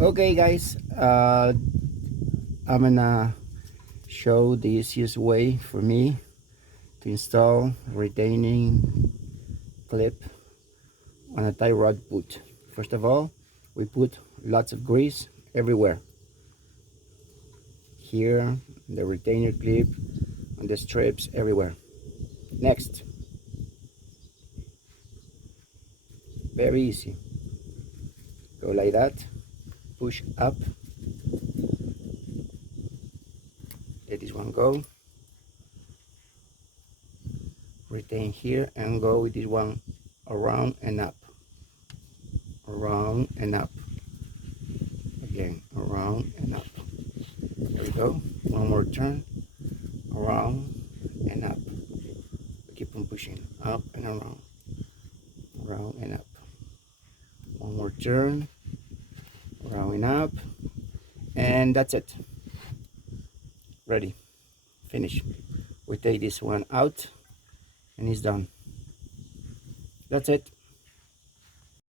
Okay guys, I'm gonna show the easiest way for me to install retaining clip on a tie rod boot. First of all, we put lots of grease everywhere. Here, the retainer clip, on the strips, everywhere. Next, very easy. Go like that, push up, let this one go, retain here and go with this one around and up, around and up, again around and up. There we go. One more turn, around and up. We keep on pushing up and around and up. One more turn, around and up, and that's it. Ready, finish. We take this one out and it's done. That's it.